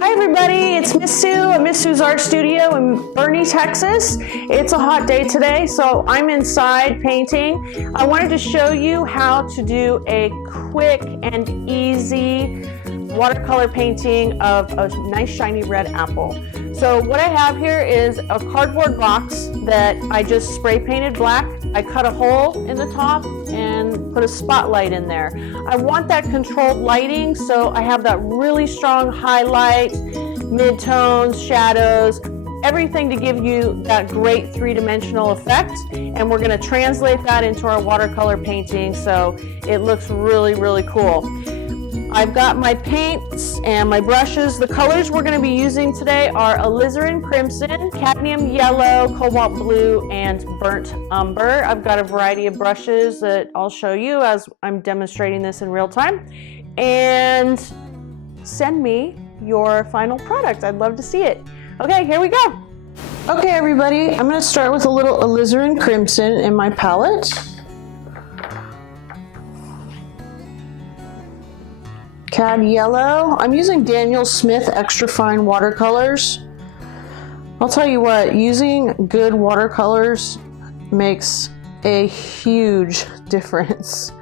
Hi everybody, it's Miss Sue at Miss Sue's Art Studio in Boerne, Texas. It's a hot day today, so I'm inside painting. I wanted to show you how to do a quick and easy watercolor painting of a nice shiny red apple. So what I have here is a cardboard box that I just spray painted black. I cut a hole in the top and put a spotlight in there. I want that controlled lighting, so I have that really strong highlight, midtones, shadows, everything to give you that great three-dimensional effect. And we're gonna translate that into our watercolor painting so it looks really, really cool. I've got my paints and my brushes. The colors we're going to be using today are alizarin crimson, cadmium yellow, cobalt blue, and burnt umber. I've got a variety of brushes that I'll show you as I'm demonstrating this in real time. And send me your final product. I'd love to see it. Okay, here we go. Okay, everybody, I'm going to start with a little alizarin crimson in my palette. Cad yellow. I'm using Daniel Smith extra fine watercolors. I'll tell you what, using good watercolors makes a huge difference.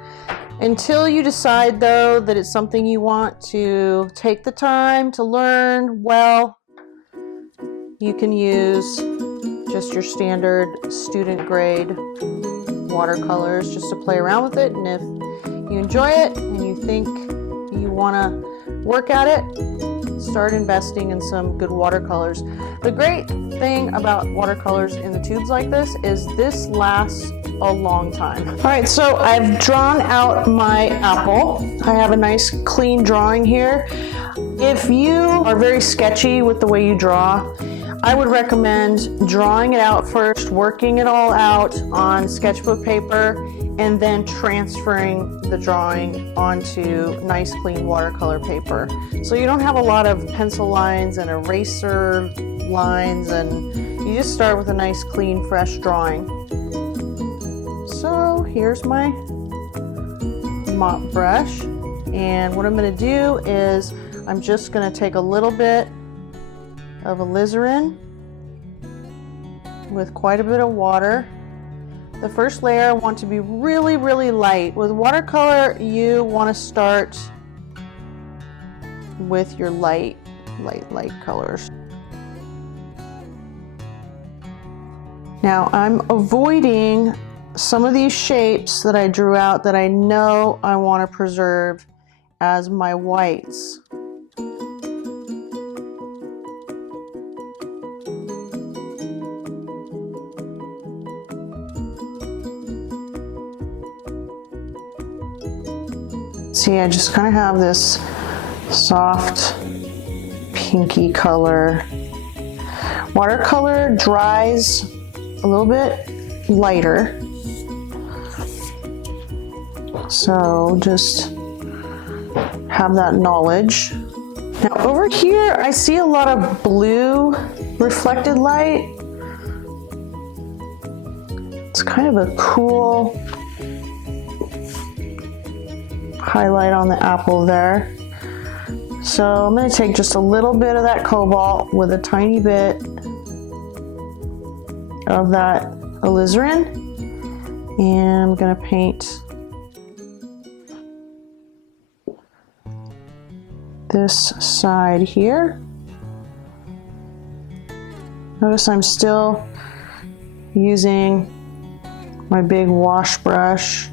Until you decide though that it's something you want to take the time to learn well, you can use just your standard student grade watercolors just to play around with it. And if you enjoy it and you think you want to work at it, start investing in some good watercolors. The great thing about watercolors in the tubes like this lasts a long time. All right, so I've drawn out my apple. I have a nice clean drawing here. If you are very sketchy with the way you draw, I would recommend drawing it out first, working it all out on sketchbook paper, and then transferring the drawing onto nice clean watercolor paper. So you don't have a lot of pencil lines and eraser lines, and you just start with a nice clean fresh drawing. So here's my mop brush, and what I'm going to do is I'm just going to take a little bit of alizarin with quite a bit of water. The first layer I want to be really, really light. With watercolor, you want to start with your light colors. Now I'm avoiding some of these shapes that I drew out that I know I want to preserve as my whites. See, I just kind of have this soft pinky color. Watercolor dries a little bit lighter, so just have that knowledge. Now over here I see a lot of blue reflected light. It's kind of a cool highlight on the apple there. So I'm going to take just a little bit of that cobalt with a tiny bit of that alizarin, and I'm going to paint this side here. Notice I'm still using my big wash brush.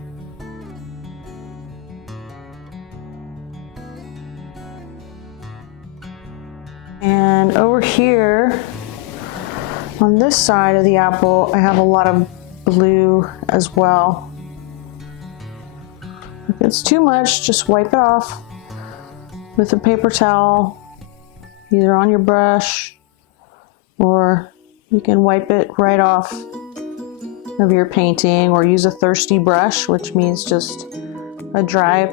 And over here on this side of the apple, I have a lot of blue as well. If it's too much, just wipe it off with a paper towel, either on your brush, or you can wipe it right off of your painting, or use a thirsty brush, which means just a dry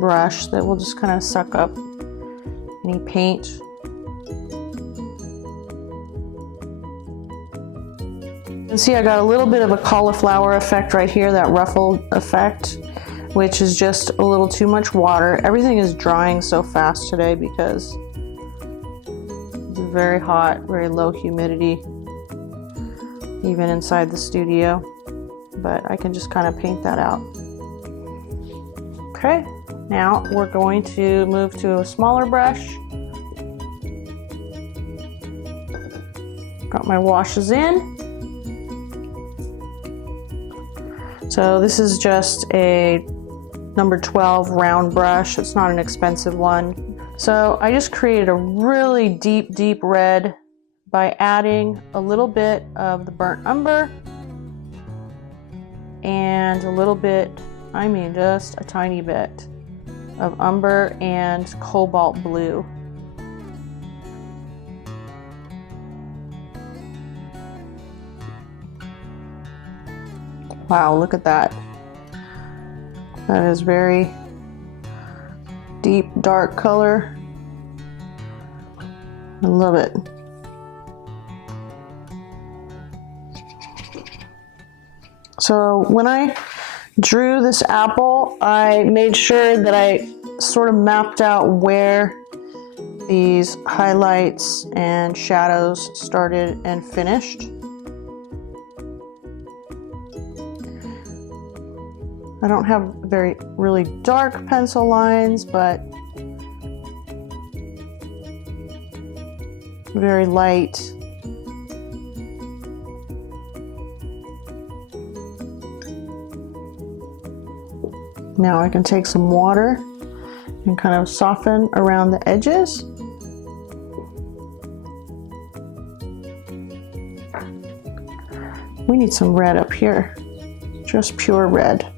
brush that will just kind of suck up any paint. You can see I got a little bit of a cauliflower effect right here, that ruffled effect, which is just a little too much water. Everything is drying so fast today because very hot, very low humidity, even inside the studio. But I can just kind of paint that out. Okay, now we're going to move to a smaller brush. Got my washes in. So this is just a number 12 round brush. It's not an expensive one. So I just created a really deep red by adding a little bit of the burnt umber and a little bit, I mean just a tiny bit of umber and cobalt blue. Wow, look at that. That is very deep, dark color. I love it. So when I drew this apple, I made sure that I sort of mapped out where these highlights and shadows started and finished. I don't have really dark pencil lines, but very light. Now I can take some water and kind of soften around the edges. We need some red up here, just pure red.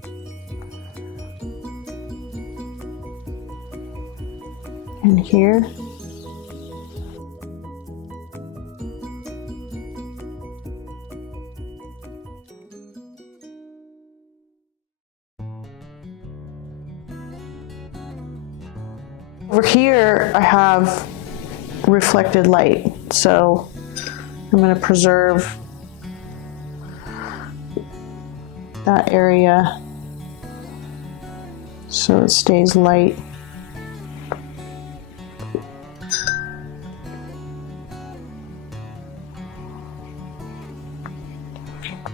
And here. Over here I have reflected light, so I'm going to preserve that area so it stays light.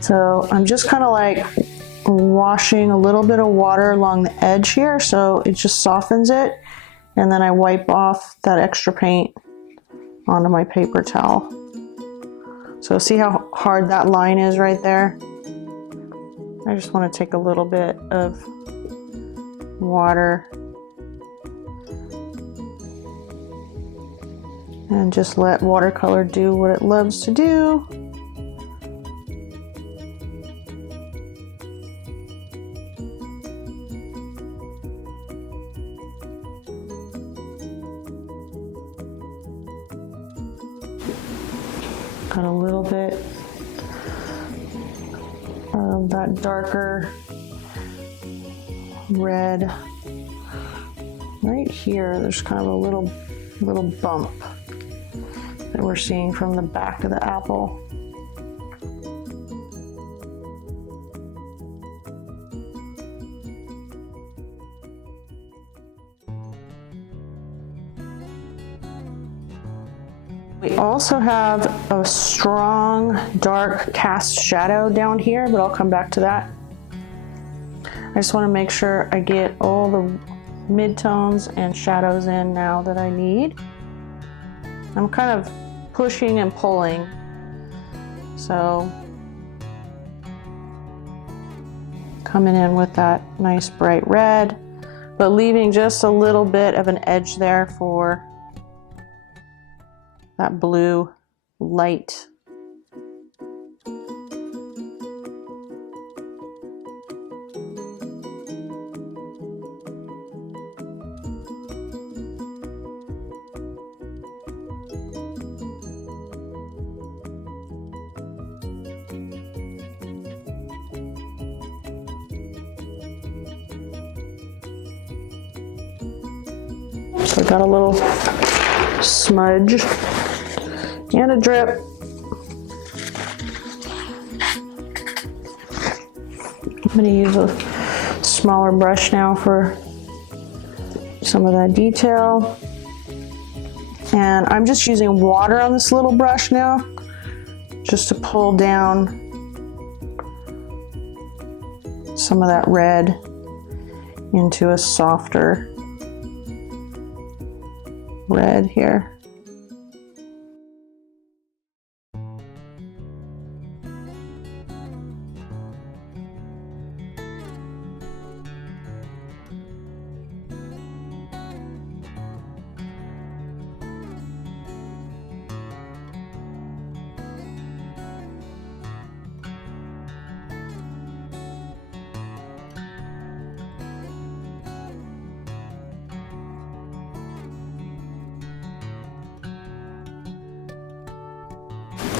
So I'm just kind of like washing a little bit of water along the edge here so it just softens it, and then I wipe off that extra paint onto my paper towel. So see how hard that line is right there? I just want to take a little bit of water and just let watercolor do what it loves to do. Got a little bit of that darker red right here. There's kind of a little bump that we're seeing from the back of the apple. We also have a strong dark cast shadow down here, but I'll come back to that. I just want to make sure I get all the midtones and shadows in now that I need. I'm kind of pushing and pulling, so coming in with that nice bright red, but leaving just a little bit of an edge there for that blue light. So I got a little smudge and a drip. I'm going to use a smaller brush now for some of that detail. And I'm just using water on this little brush now, just to pull down some of that red into a softer red here.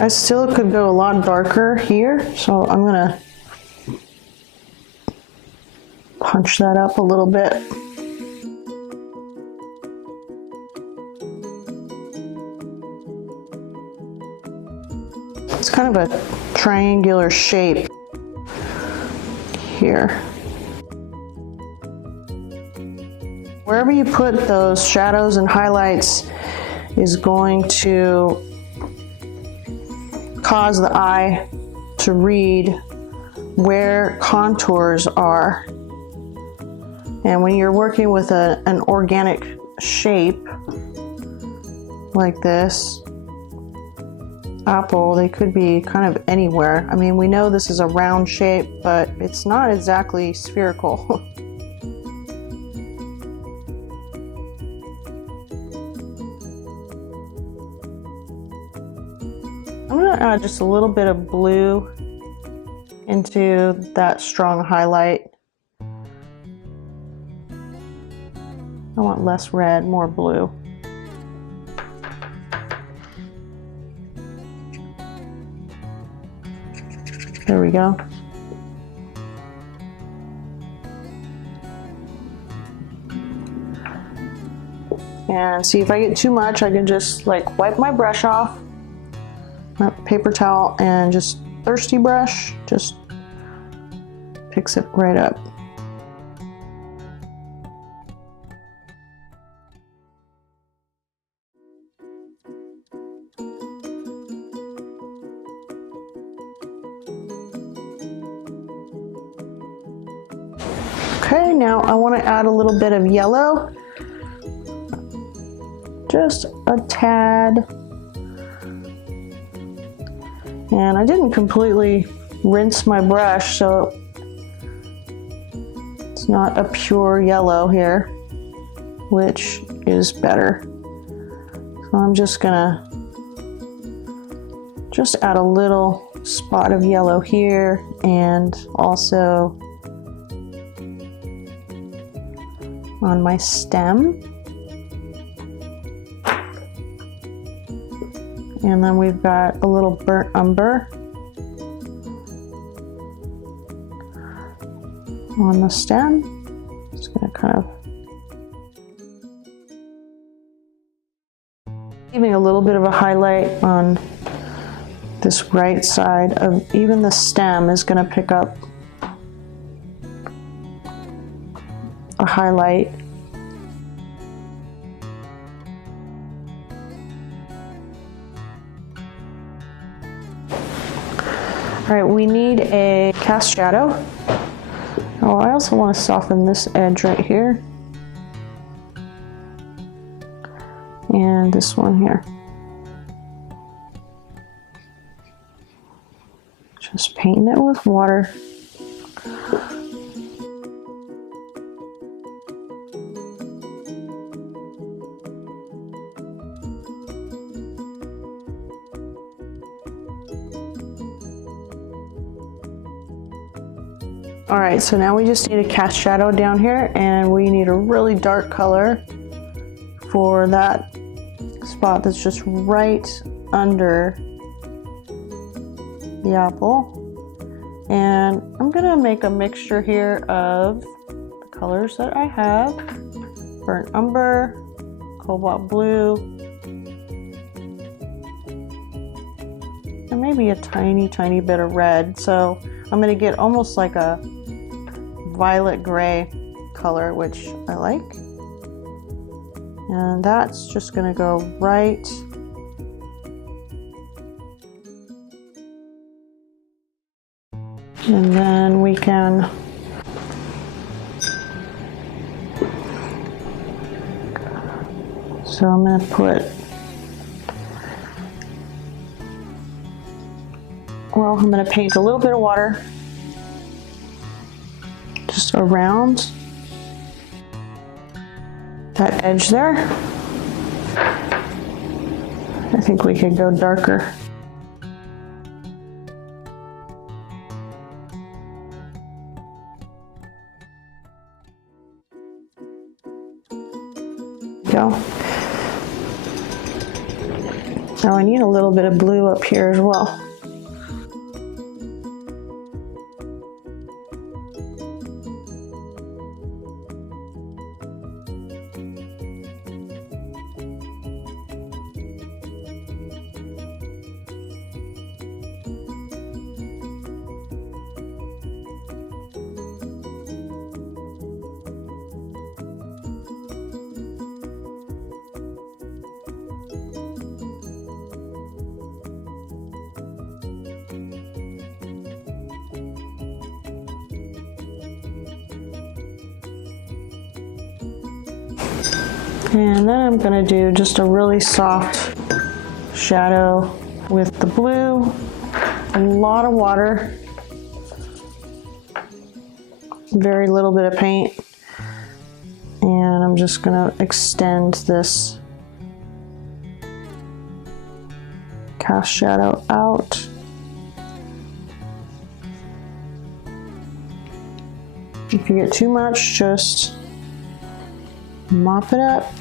I still could go a lot darker here, so I'm gonna punch that up a little bit. It's kind of a triangular shape here. Wherever you put those shadows and highlights is going to cause the eye to read where contours are. And when you're working with an organic shape like this apple, they could be kind of anywhere. I mean, we know this is a round shape, but it's not exactly spherical. I'm going to add just a little bit of blue into that strong highlight. I want less red, more blue. There we go. And see, if I get too much, I can just like wipe my brush off, my paper towel, and just thirsty brush just picks it right up. Okay, now I want to add a little bit of yellow, just a tad. And I didn't completely rinse my brush, so it's not a pure yellow here, which is better. So I'm just gonna add a little spot of yellow here, and also on my stem. And then we've got a little burnt umber on the stem. Just gonna kind of leaving a little bit of a highlight on this right side of even the stem is gonna pick up a highlight. All right, we need a cast shadow. Oh, I also want to soften this edge right here. And this one here. Just painting it with water. All right, so now we just need a cast shadow down here, and we need a really dark color for that spot that's just right under the apple. And I'm gonna make a mixture here of the colors that I have: burnt umber, cobalt blue, and maybe a tiny bit of red. So I'm gonna get almost like a violet gray color, which I like. And that's just gonna go right and then we can so I'm gonna put, well, I'm gonna paint a little bit of water just around that edge there. I think we could go darker. Go. Now I need a little bit of blue up here as well. And then I'm gonna do just a really soft shadow with the blue, a lot of water, very little bit of paint, and I'm just gonna extend this cast shadow out. If you get too much, just mop it up.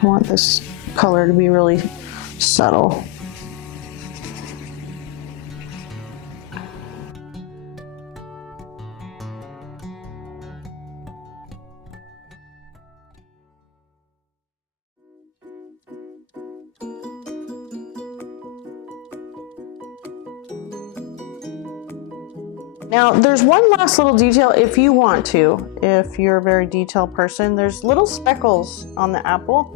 I want this color to be really subtle. Now, there's one last little detail if you want to, if you're a very detailed person. There's little speckles on the apple.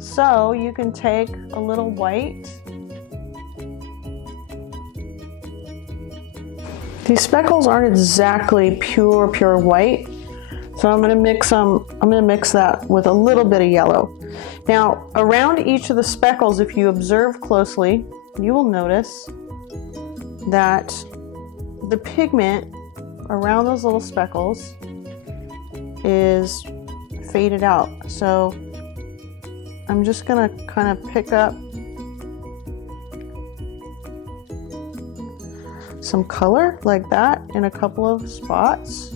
So you can take a little white. These speckles aren't exactly pure white. So I'm gonna mix that with a little bit of yellow. Now, around each of the speckles, if you observe closely, you will notice that the pigment around those little speckles is faded out. So I'm just gonna kind of pick up some color like that in a couple of spots.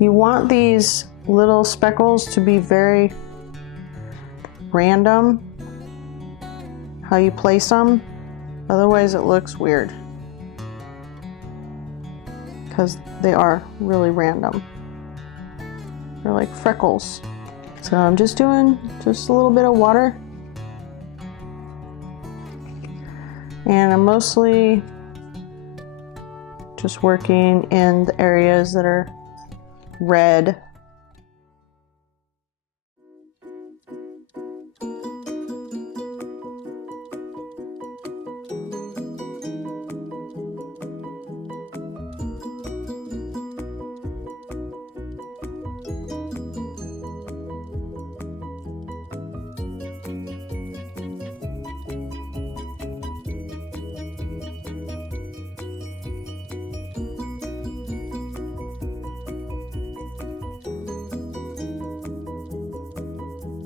You want these little speckles to be very random, how you place them, otherwise it looks weird because they are really random. They're like freckles. So I'm just doing just a little bit of water, and I'm mostly just working in the areas that are red.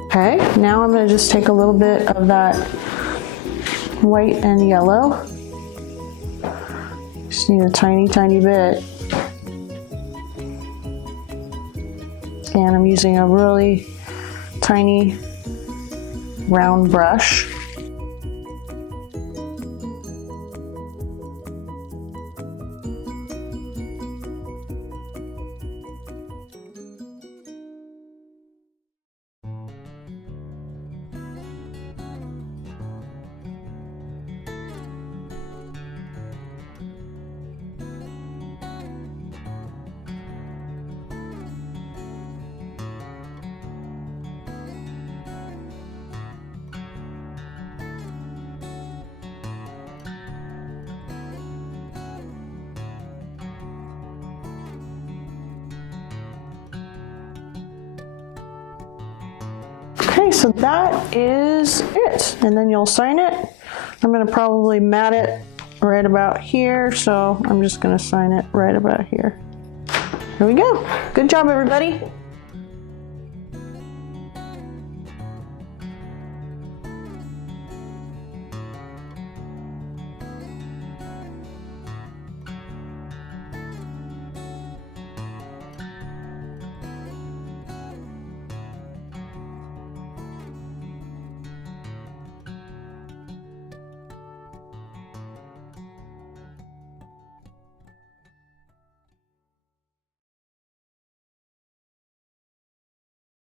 Okay, now I'm going to just take a little bit of that white and yellow. Just need a tiny bit. And I'm using a really tiny round brush. Okay, so that is it. And then you'll sign it. I'm gonna probably mat it right about here, so I'm just gonna sign it right about here. Here we go. Good job, everybody.